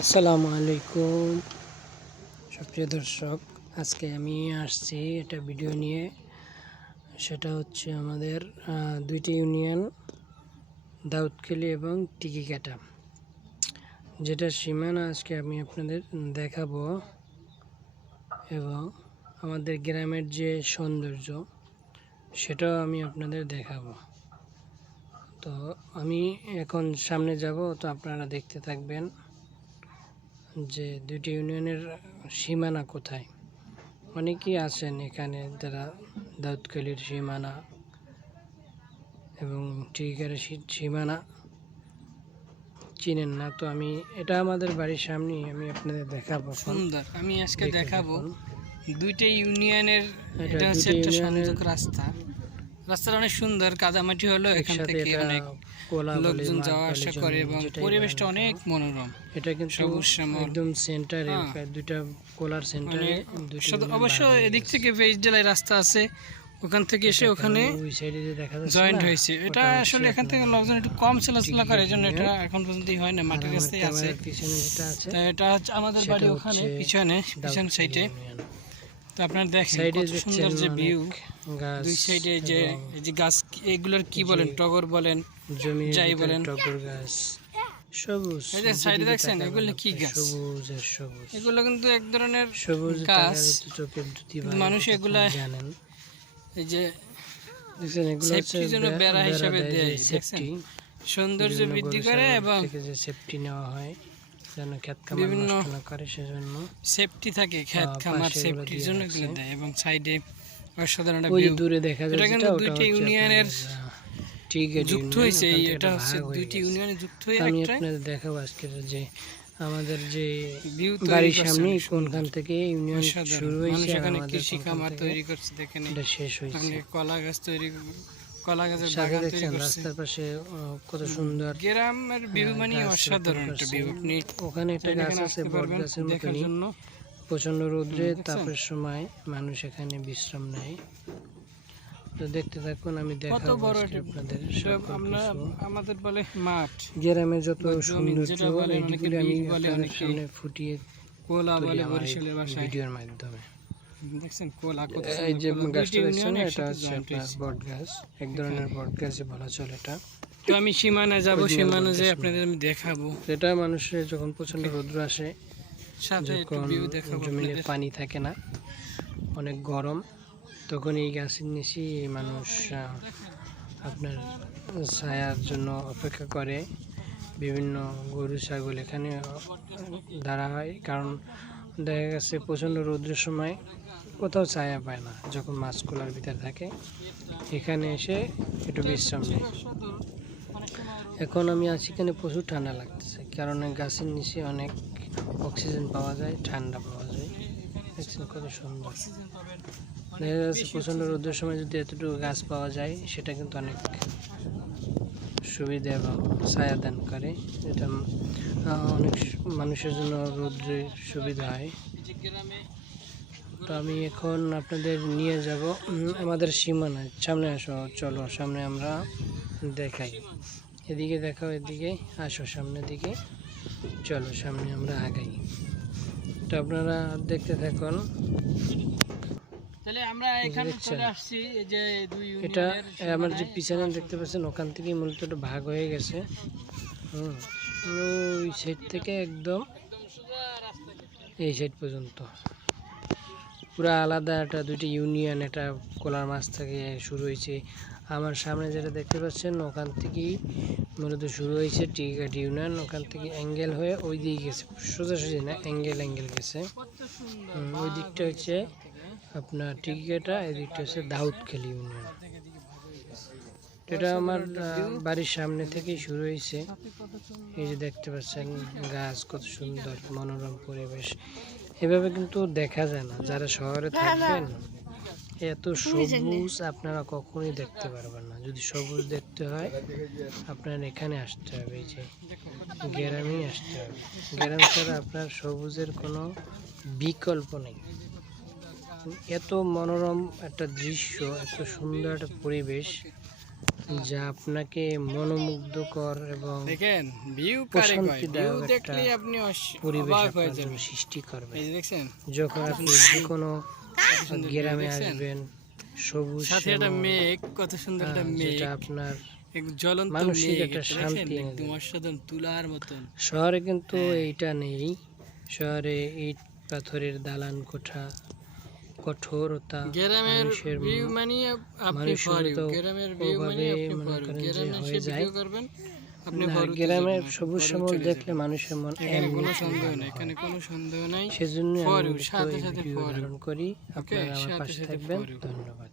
আসসালামু আলাইকুম সুপ্রিয় দর্শক, আজকে আমি আসছি একটা ভিডিও নিয়ে। সেটা হচ্ছে আমাদের দুইটি ইউনিয়ন দাউদখালী এবং টিকিকাটা, যেটা সীমানা আজকে আমি আপনাদের দেখাবো এবং আমাদের গ্রামের যে সৌন্দর্য সেটাও আমি আপনাদের দেখাবো। তো আমি এখন সামনে যাব, তো আপনারা দেখতে থাকবেন যে দুইটি ইউনিয়নের সীমানা কোথায়। অনেকেই আছেন এখানে যারা দাউদখালীর সীমানা এবং টিকিকাটার সীমানা চিনেন না। তো আমি এটা আমাদের বাড়ির সামনেই আমি আপনাদের দেখাবো। সুন্দর আমি আজকে দেখাবো দুইটা ইউনিয়নের। এটা হচ্ছে একটা সংযোগ রাস্তা। রাস্তাটা অনেক সুন্দর, কাদামাটি হলো, এখান থেকে অনেক লোকজন যাওয়া আসা করে এবং পরিবেশটা অনেক মনোরম। এটা কিন্তু একদম সেন্টারে, দুইটা কোলার সেন্টারে। অবশ্য এদিক থেকে ভেজ জেলায় রাস্তা আছে, ওখান থেকে এসে ওখানে জয়েন্ট হয়েছে। এটা আসলে এখান থেকে লোকজন একটু কম চলাচলা করে, এই জন্য এটা এখন পর্যন্ত হয় না, মাটির রাস্তায় আছে। তো এটা হচ্ছে আমাদের বাড়ি ওখানে পিছন সাইডে। তো আপনারা দেখেন কত সুন্দর যে ভিউ, দুই সাইডে যে এই যে গাছ, এগুলোর কি বলেন, টগর বলেন, যাই বলেন, টগর গাছ সবুজ। এই যে সাইডে দেখছেন এগুলো কি গাছ? সবুজ আর সবুজ। এগুলো কিন্তু এক ধরনের সবুজ গাছ, চোখের দুটি মানুষ এগুলা জানেন। এই যে সেফটির জন্য বেড়া হিসেবে দেয়, দেখছেন, সৌন্দর্য বৃদ্ধি করে এবং সেফটি নেওয়া হয় যেন ক্ষেত খামার নষ্ট না করে, সেজন্য সেফটি থাকে। ক্ষেত খামার সেফটির জন্য এগুলো দেয়। এবং সাইডে অসাধারণ একটা ওই ভিউ। দূরে দেখা যাচ্ছে এটা কিন্তু দুইটা ইউনিয়নের যুক্ত হয়েছে। এটা হচ্ছে দুইটি ইউনিয়নে যুক্ত হয়ে আমি আপনাদের দেখাবো আজকে যে আমাদের যে বাড়ির সামনে কোনখান থেকে ইউনিয়ন শুরু হয়েছে, এখানে কৃষি খামার তৈরি করছে। দেখেন এটা শেষ হয়েছে, কলা গাছ তৈরি, কলা গাছের বাগান তৈরি করছে। রাস্তার পাশে কত সুন্দর গ্রামের ভিউ, মানে অসাধারণ একটা ভিউ। আপনি ওখানে একটা গাছ আছে বট গাছের মতনই, প্রচন্ড রোদ্রে তাপের সময় মানুষ এখানে বিশ্রাম নেয়। তো দেখতে থাকুন, আমি দেখাবো আপনাদের আমাদের বলে মাঠ, গ্রামে যত সৌন্দর্য এইগুলো আমি আপনাদের সামনে ফুটিয়ে কোলা বলে বরিশালের ভাষায় ভিডিওর মাধ্যমে। দেখছেন কোলা কত, এই যে গাছটা দেখছেন এটা হচ্ছে আপনার বট গাছ, এক ধরনের বট গাছ বলা চলে এটা। তো আমি সীমানা যাব, সীমানা যে আপনাদের আমি দেখাবো। এটা মানুষের যখন প্রচন্ড রোদ্র আসে, যখন জমিনে পানি থাকে না, অনেক গরম, তখন এই গাছের নিচেই মানুষ আপনার ছায়ার জন্য অপেক্ষা করে। বিভিন্ন গরু ছাগল এখানে দাঁড়া হয়, কারণ দেখা গেছে প্রচণ্ড রৌদ্রের সময় কোথাও ছায়া পায় না, যখন মাছ খোলার ভিতরে থাকে এখানে এসে একটু বিশ্রাম নেয়। এখন আমি আছি এখানে, প্রচুর ঠান্ডা লাগতেছে, কারণ গাছের নিচে অনেক অক্সিজেন পাওয়া যায়, ঠান্ডা পাওয়া যায়। দেখছেন কত সুন্দর দেখা যাচ্ছে। প্রচণ্ড রোদের সময় যদি এতটুকু গাছ পাওয়া যায়, সেটা কিন্তু অনেক সুবিধা এবং ছায়া দান করে। এটা অনেক মানুষের জন্য রোদ্রের সুবিধা হয়। তো আমি এখন আপনাদের নিয়ে যাব আমাদের সীমানায়। সামনে আসো, চলো সামনে আমরা দেখাই। এদিকে দেখাও, এদিকে আসো, সামনের দিকে চলো, সামনে আমরা আগাই। তো আপনারা দেখতে থাকুন। আমরা এখানে চলে আসছি। এই যে দুই এটা আমার যে পিছনে দেখতে পাচ্ছেন, ওখান থেকে মূলত একটা ভাগ হয়ে গেছে। ওই সাইড থেকে একদম এই সাইড পর্যন্ত পুরো আলাদা একটা দুইটা ইউনিয়ন। এটা কোলার মাছ থেকে শুরু হয়েছে। আমার সামনে যেটা দেখতে পাচ্ছেন, ওখান থেকেই মূলত শুরু হয়েছে টিকিকাটা ইউনিয়ন। ওখান থেকে অ্যাঙ্গেল হয়ে ওই দিকে গেছে, সোজাসুজি না, অ্যাঙ্গেল গেছে। ওই দিকটা হচ্ছে আপনার টিকিকাটা, এই দিকটা হচ্ছে দাউদখালী ইউনিয়ন। এটা আমার বাড়ির সামনে থেকেই শুরু হয়েছে। এই যে দেখতে পাচ্ছেন গাছ, কত সুন্দর মনোরম পরিবেশ। এভাবে কিন্তু দেখা যায় না, যারা শহরে থাকবেন এত সবুজ আপনারা কখনোই দেখতে পারবেন না। যদি সবুজ দেখতে হয় আপনার এখানে আসতে হবে, এই যে গ্রামেই আসতে হবে। গ্রাম ছাড়া আপনার সবুজের কোনো বিকল্প নেই। এত মনোরম একটা দৃশ্য, এত সুন্দর একটা পরিবেশ, যা আপনাকে মনোমুগ্ধকর এবং দেখেন ভিউ কারে কয়, ভিউ প্রশান্তিদায়ক একটা দেখলেই আপনি পরিবেশ অবাক হয়ে আপনার জন্য যাবেন। সৃষ্টি করবে। এই যে দেখছেন যখন আপনি যে কোনো সুন্দর গ্রামে দেখছেন? আসবেন, সবুজ সাথে একটা শ্যামল, মেঘ, কত সুন্দর একটা মেঘ, যেটা আপনার এক জ্বলন্ত মানসিক মেঘ, একটা এটা শান্তি দেখছেন? এনে একদম দেয়। অসাধারণ তুলার মতন। শহরে কিন্তু হ্যাঁ। এইটা নেই। শহরে ইট পাথরের দালান কোঠা, কঠোরতা, গ্রামের মানুষের ভিউ মানে আপনি মানুষের ফর ইউ, তো গ্রামের ভিউ মানে ওভাবে আপনি মনে ফর ইউ, করেন যে গ্রামে হয়ে এসে যায়। ভিডিও করবেন আপনি না, ফর ইউতে গ্রামের যাবেন, সবুজ ফর ইউ শ্যামল চলে দেখলে যাবেন। মানুষের মন এখানে কোনো এমনিতেই সন্দেহ ভালো নাই, এখানে হয়। কোনো সন্দেহ নাই। সেজন্য ফর আমি ইউ, মূলত সাথে এই সাথে ভিডিও ফর ইউ। ধারণ করি। ওকে, আপনারা আমার সাথে পাশে সাথে থাকবেন। For you. ধন্যবাদ।